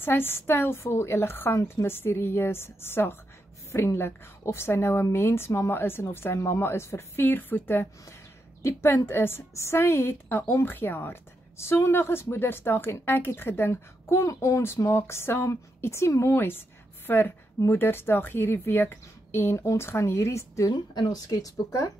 Sy is stylvol, elegant, mysterieus, sag, vriendelik, of sy nou 'n mensmamma is en of sy mamma is vir 4 voete. Die punt is, sy het 'n omgee hart. Sondag is Moedersdag en ek het gedink, kom ons maak saam ietsie moois vir Moedersdag hierdie week en ons gaan hierdie doen in ons sketsboeke.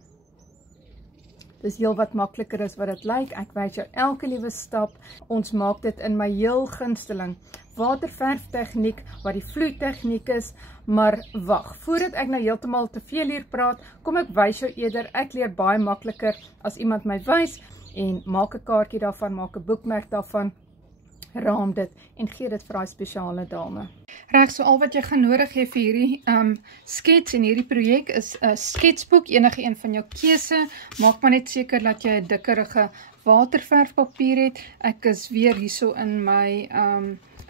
Dis heel wat makliker is wat dit lyk. Ek wys jou elke liewe stap. Ons maak dit in my heel gunsteling waterverf tegniek, wat die vloei tegniek is, maar wag, voordat ek nou heeltemal te veel hier praat, kom ek wys jou eerder, ek leer baie makliker as iemand my wys, en maak 'n kaartjie daarvan, maak 'n boekmerk daarvan, raam dit, en gee dit vir daai spesiale dame. Reg, so al wat jy gaan nodig hê vir hierdie skets en hierdie projek is 'n sketsboek, enige een van jou keuse, maak maar net seker dat jy 'n dikkerige waterverfpapier het. Ek is weer hierso in my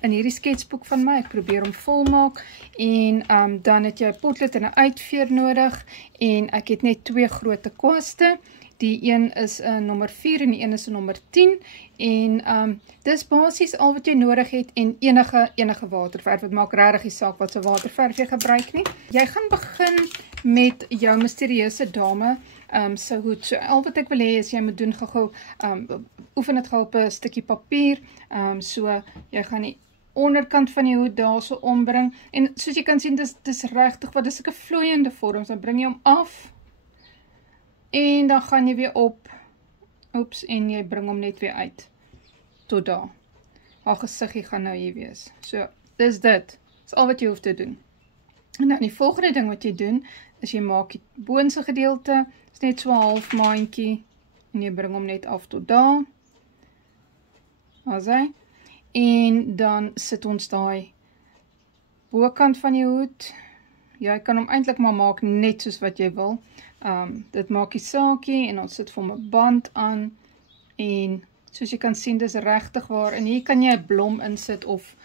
in hierdie sketsboek van my, ek probeer hom volmaak, en dan het jy 'n potlood en 'n uitveer nodig, en ek het net 2 groot kwaste, die een is 'n nommer 4 en die een is 'n nommer 10, en dis basies al wat jy nodig het, en enige waterverf, het maak regtig nie saak wat so waterverf jy gebruik nie. Jy gaan begin met jou misterieuse dame, sy hoed, so al wat ek wil hê is, jy moet doen gou, oefen het gou op 'n stukkie papier, so jy gaan die onderkant van die hoed daar so ombring, en soos jy kan sien, dis regtig wat, dis 'n vloeiende vorm, dan bring jy hom af, en dan gaan jy weer op, en jy bring hom net weer uit, tot daar, haar gesiggie gaan nou hier wees, so, dis dit, is al wat jy hoef te doen, en dan die volgende ding wat jy doen, is jy maak die boonse gedeelte, is net so 'n half maandjie, en jy bring hom net af tot daar, as hy, en dan sit ons daai bokant van die hoed, jy kan hom eintlik maar maak net soos wat jy wil, dit maak die saakie, en ons sit vir hom 'n band aan, en soos jy kan sien, dis regtig waar, en hier kan jy 'n blom insit, of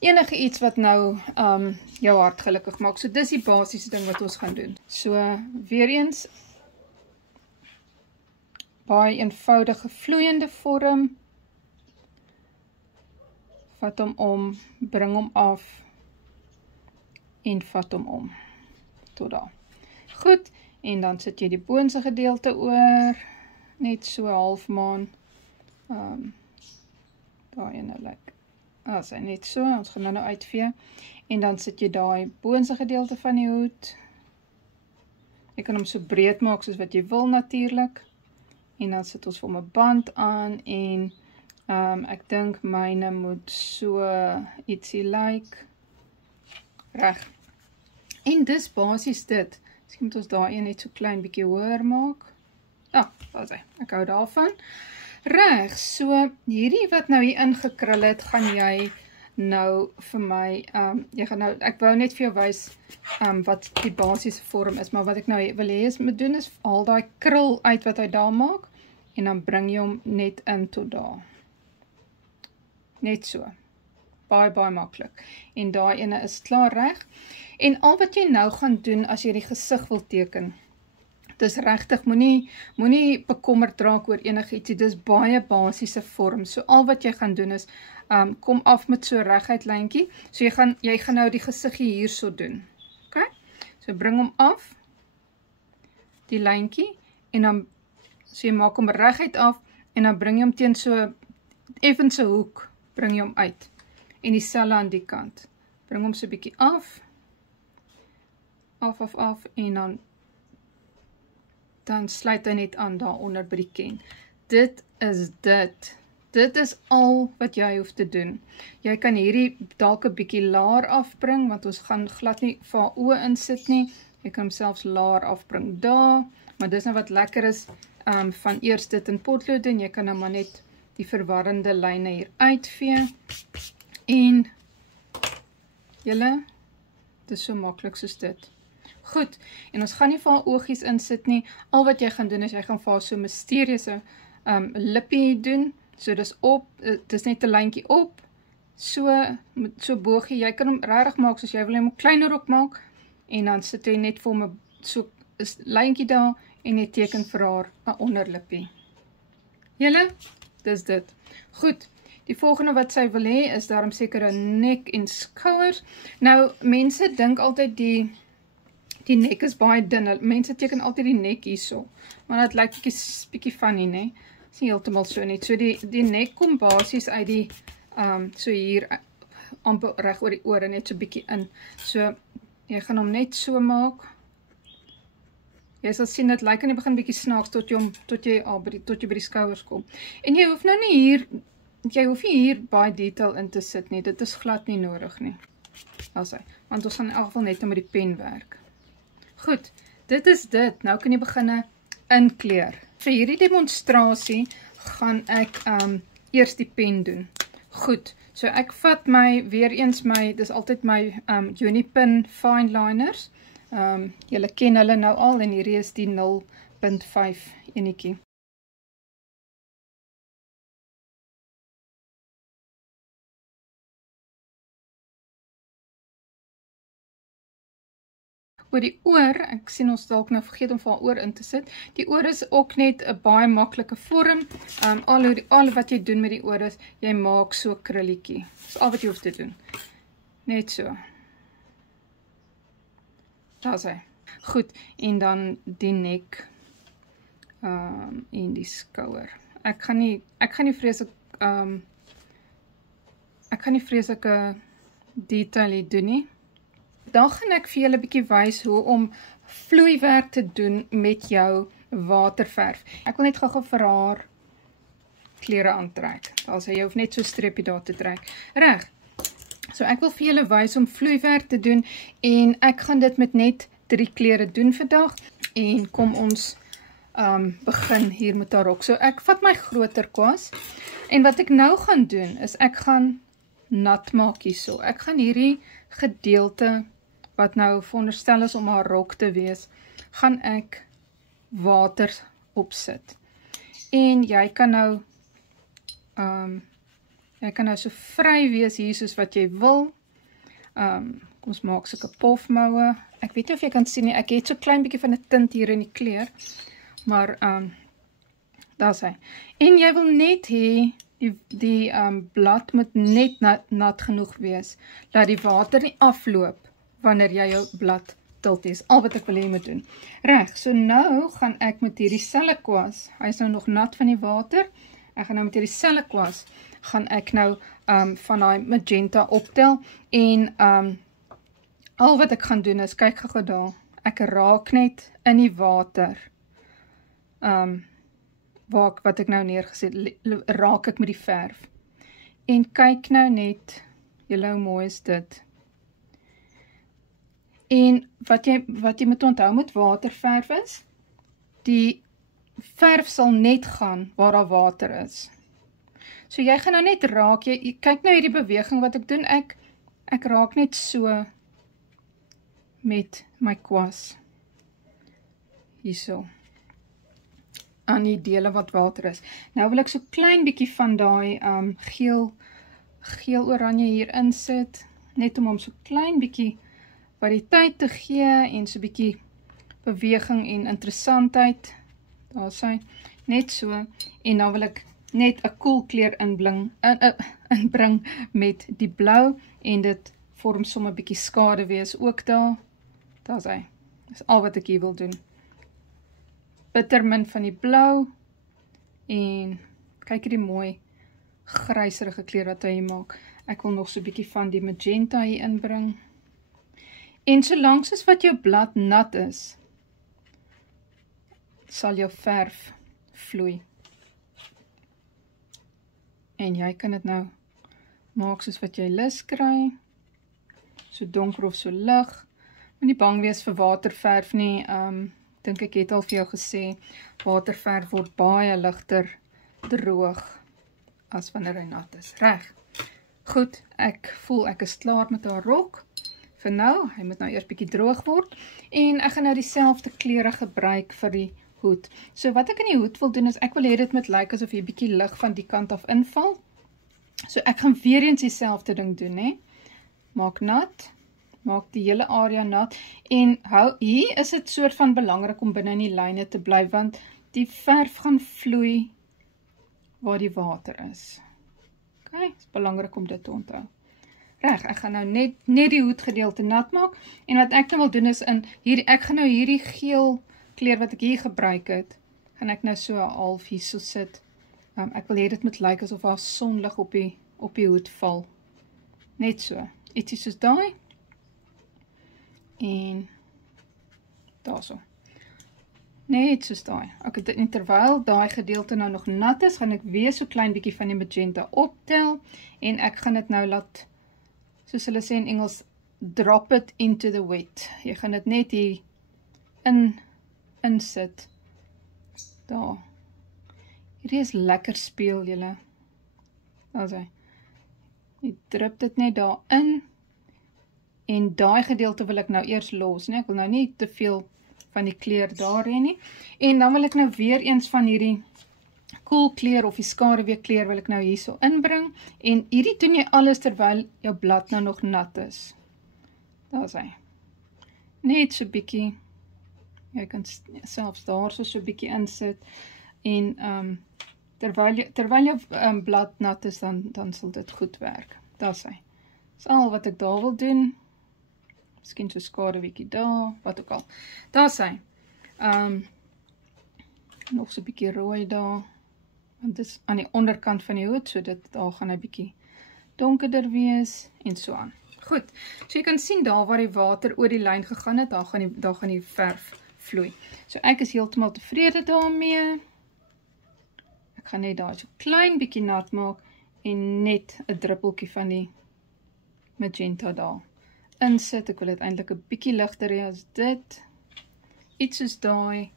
enige iets wat nou jou hart gelukkig maak, so dis die basiese ding wat ons gaan doen. So, weer eens, baie eenvoudige vloeiende vorm, vat hom om, bring hom af, en vat hom om, tot daar. Goed, en dan sit jy die boonse gedeelte oor, net so halfmaan, daar ene lyk, as hy net so, ons gaan nou uitvee, en dan sit jy daai boonse gedeelte van die hoed, jy kan hom so breed maak soos wat jy wil natuurlik, en dan sit ons vir hom 'n band aan, en ek dink myne moet so ietsie lyk, reg, en dis basies dit, miskien moet ons daar een net so klein bietjie hoër maak, daar is hy, ek hou daarvan, reg, so hierdie wat nou hier ingekrul het, gaan jy nou vir my, jy gaan nou, ek wou net vir jou wys, wat die basiese vorm is, maar wat ek nou wil hê is moet doen, is al daai krul uit wat hy daar maak, en dan bring jy hom net in tot daar, net so, baie maklik, en daai ene is klaar reg, en al wat jy nou gaan doen, as jy die gesig wil teken, dis regtig, moenie bekommerd raak oor enige ietsie, dis baie basiese vorm, so al wat jy gaan doen is, kom af met so reguit lyntjie, so jy gaan nou die gesiggie hierso doen, ok, so bring hom af, die lyntjie, en dan, so jy maak hom reguit af, en dan bring jy hom teen so, effense hoek, bring jy hom uit, en dieselfde aan die kant, bring hom so bietjie af, en dan sluit hy net aan daar onder by die ken. Dit is dit. Dit is al wat jy hoef te doen. Jy kan hierdie dalk 'n bietjie laer afbring, want ons gaan glad nie vir haar oë insit nie. Jy kan hom selfs laer afbring daar, maar dis nou wat lekker is, van eers dit in potlood doen, jy kan nou maar net die verwarrende lyne hier uitvee, en julle, dit is so maklik soos dit. Goed, en ons gaan nie vir haar oogies insit nie, al wat jy gaan doen is, jy gaan vir haar so mysterieuze lippie doen, so dis op, dis net 'n lyntjie op, met so boogie, jy kan hom regtig maak, soos jy wil hom kleiner op maak, en dan sit jy net vir hom so 'n lyntjie daar, en jy teken vir haar 'n onderlippie. Julle, dis dit. Goed, Die volgende wat sy wil hê is daarom seker 'n nek en skouers. Nou, mense dink altyd die nek is baie dun. Mense teken altyd die nek hierso. Maar dit lyk bietjie funny, né? Is nie heeltemal so nie. So die nek kom basies uit die so hier amper reg oor die ore net so bietjie in. So jy gaan hom net so maak. Jy sal sien dit lyk in die begin bietjie snaaks tot jy by die skouers kom. En jy hoef nou nie hier baie detail in te sit nie. Dit is glad nie nodig nie. Want ons gaan in elk geval net met die pen werk. Goed, dit is dit. Nou kan jy begin inkleur. Vir hierdie demonstrasie gaan ek eers die pen doen. Goed, so ek vat dis altyd my Unipin fine liners. Julle ken hulle nou al en hierdie is die 0.5 enetjie. Oor die oor, ek sien ons dalk nou vergeet om vir haar oor in te sit. Die oor is ook net 'n baie maklike vorm. Al wat jy doen met die oor is, jy maak so 'n krulletjie. Dis al wat jy hoef te doen. Net so. Daar is hy. Goed, en dan die nek en die skouer. Ek gaan nie vreeslike detail hier doen nie. Dan gaan ek vir julle 'n bietjie wys hoe om vloeiwerk te doen met jou waterverf. Ek wil net gou vir haar klere aantrek. Jy hoef net so 'n streepie daar te trek. Reg. So ek wil vir julle wys om vloeiwerk te doen en ek gaan dit met net 3 klere doen vandag. En kom ons begin hier met haar rok. So ek vat my groter kwas en wat ek nou gaan doen is ek gaan nat maak hierso. Ek gaan hierdie gedeelte wat nou veronderstel is om haar rok te wees, gaan ek water opsit. En jy kan nou so vry wees hier soos wat jy wil. Kom ons maak sulke pofmoue. Ek weet nie of jy kan sien nie, ek het so klein bietjie van 'n tint hier in die kleur, maar daar is hy. En jy wil net hê die blad moet net nat genoeg wees, dat die water nie afloop wanneer jy jou blad tilt is. Al wat ek wil hê moet doen. Reg, so nou gaan ek met hierdie selfe kwas, hy is nou nog nat van die water, ek gaan nou met hierdie selfe kwas, gaan ek nou van daai magenta optel, en al wat ek gaan doen is, kyk gou daar, ek raak net in die water, wat ek nou neergesit, raak ek met die verf. En kyk nou net, julle hoe mooi is dit. En wat jy moet onthou met waterverf is, die verf sal net gaan waar daar water is. So jy gaan nou net raak, jy kyk nou hierdie beweging wat ek doen, ek raak net so met my kwas. Hierso. Aan die dele wat water is. Nou wil ek so klein bietjie van daai geel-oranje hier insit, net om hom so klein bietjie variëteit te gee en so bietjie beweging en interessantheid. Daar is hy, net so. En dan wil ek net 'n koel kleur inbring met die blou en dit vorm sommer 'n bietjie skade wees ook daar. Daar is hy. Dis al wat ek hier wil doen. Bittermin van die blou en kyk hierdie mooi gryserige kleur wat hy maak. Ek wil nog so 'n bietjie van die magenta hier inbring. En solank soos wat jou blad nat is, sal jou verf vloei. En jy kan dit nou maak soos wat jy lus kry. So donker of so lig. Moenie bang wees vir waterverf nie. Dink ek het al vir jou gesê, waterverf word baie ligter droog as wanneer hy nat is. Reg. Goed, ek voel ek is klaar met haar rok. Vir nou, hy moet nou eers bietjie droog word. En ek gaan nou dieselfde kleure gebruik vir die hoed. So wat ek in die hoed wil doen is, ek wil hê dit moet lyk asof jy bietjie lig van die kant af inval. So ek gaan weer eens dieselfde ding doen, hè. Maak nat. Maak die hele area nat, en hier is dit soort van belangrik om binne in die lyne te bly, want die verf gaan vloei waar die water is. Okay, is belangrik om dit te onthou. Reg, ek gaan nou net die hoedgedeelte nat maak, en wat ek nou wil doen is, ek gaan nou hierdie geel kleur wat ek hier gebruik het, gaan ek nou so half hier so sit. Ek wil hê dit moet lyk asof daar sonlig op die hoed val. Net so, ietsie soos daai, en daar so. Net soos daai. En terwyl daai gedeelte nou nog nat is, gaan ek weer so klein bietjie van die magenta optel, en ek gaan dit nou laat, soos hulle sê in Engels, drop it into the wet. Jy gaan dit net hier insit. Daar. Hierdie is lekker speel, julle. Daar is hy. Jy drup dit net daar in, en daai gedeelte wil ek nou eers los, nee? Ek wil nou nie te veel van die kleur daarheen nie. En dan wil ek nou weer eens van hierdie koel kleur of die skaduwee kleur wil ek nou hier so inbring. En hierdie doen jy alles terwyl jou blad nou nog nat is. Daar is hy. Net so bietjie. Jy kan selfs daar so bietjie insit. En terwyl jou blad nat is, dan sal dit goed werk. Daar is hy. Dis al wat ek daar wil doen. Miskien so skaduweetjie daar, wat ook al. Daar is hy. Nog so bietjie rooi daar. Want dit is aan die onderkant van die hoed, so daar gaan hy bietjie donkerder wees, en so aan. Goed, so jy kan sien daar waar die water oor die lyn gegaan het, daar gaan die verf vloei. So ek is heeltemal tevrede daarmee. Ek gaan net daar so klein bietjie nat maak, en net 'n druppeltjie van die magenta daar insit. Ek wil dit eintlik 'n bietjie ligter hê as dit. Iets soos daai,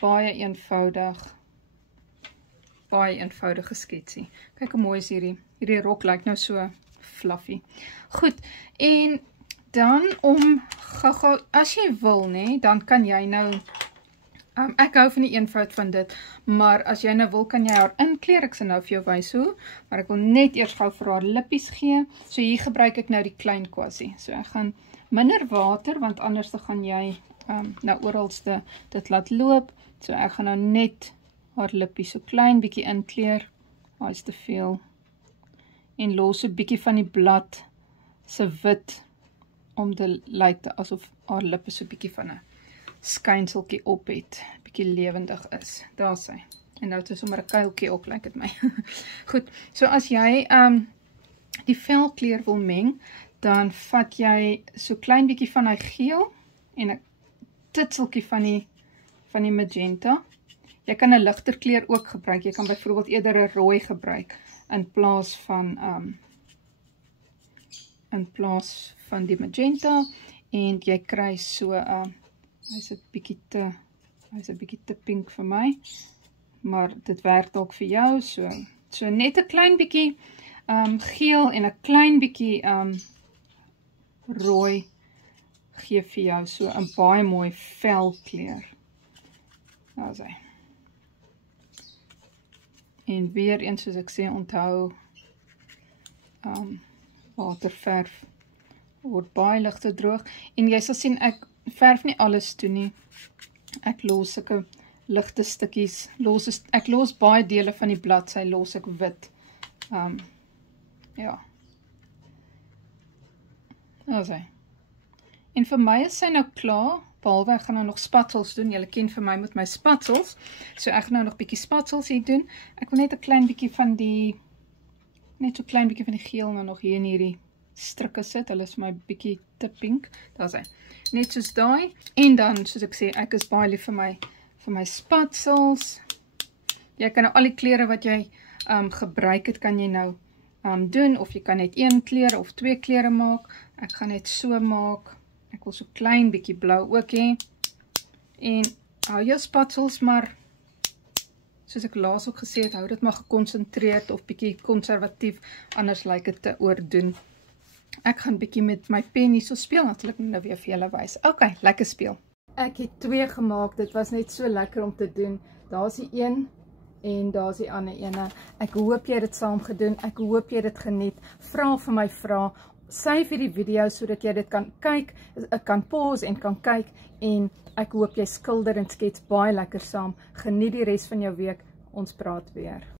baie eenvoudige sketsie. Kyk hoe mooi is hierdie rok lyk nou so fluffy. Goed, en dan gou-gou, as jy wil, nee, dan kan jy nou, ek hou van die eenvoud van dit, maar as jy nou wil, kan jy haar inkleer. Ek sal nou vir jou wys hoe, maar ek wil net eers gou vir haar lippies gee. So hier gebruik ek nou die klein kwassie. So ek gaan minder water, want anders dan gaan jy nou oralste dit laat loop. So ek gaan nou net haar lippies so klein bietjie inkleer. Daar is te veel. En los so bietjie van die blad se wit, om te lyk asof haar lippe so bietjie van 'n skynseltjie op het, bietjie lewendig is. Daar sy. En nou het sy sommer 'n kuiltjie ook, lyk dit my. Goed, so as jy die velkleur wil meng, dan vat jy so klein bietjie van hy geel, en 'n titseltjie van die magenta. Jy kan 'n ligter kleur ook gebruik. Jy kan byvoorbeeld eerder 'n rooi gebruik, in plaas van die magenta, en jy kry so, hy is 'n bietjie te pink vir my, maar dit werk dalk vir jou, so net 'n klein bietjie geel en 'n klein bietjie rooi gee vir jou so 'n baie mooi velkleur. Daar is hy. En weer eens, soos ek sê, onthou, waterverf word baie lig te droog, en jy sal sien, ek verf nie alles toe nie. Ek los sulke ligte stukkies, ek los baie dele van die bladsy, los ek wit. Ja. Daar is hy. En vir my is sy nou klaar, behalwe ek gaan nou nog spatsels doen. Julle ken vir my met my spatsels, so ek gaan nou nog bietjie spatsels hier doen. Ek wil net 'n klein bietjie van die geel nou nog hier in hierdie strikke sit. Hulle is vir my bietjie te pink. Daar is hy. Net soos daai. En dan, soos ek sê, ek is baie lief vir my spatsels. Jy kan nou al die kleure wat jy gebruik het, kan jy nou doen, of jy kan net 1 kleur of 2 kleure maak. Ek gaan net so maak. Ek wil so klein bietjie blou ook hê. En hou jou spatsels maar, soos ek laas ook gesê het, hou dit maar gekonsentreerd of bietjie konservatief, anders lyk dit te oordoen. Ek gaan bietjie met my pen hier so speel, natuurlik nou weer vir julle wys. Ok, lekker speel. Ek het 2 gemaak, dit was net so lekker om te doen. Daar is die een, en daar is die ander ene. Ek hoop jy het dit saam gedoen, ek hoop jy het dit geniet. Vra vir my vrae. Save hierdie video sodat jy dit kan kyk, kan pause en kan kyk, en ek hoop jy skilder en skets baie lekker saam. Geniet die res van jou week, ons praat weer.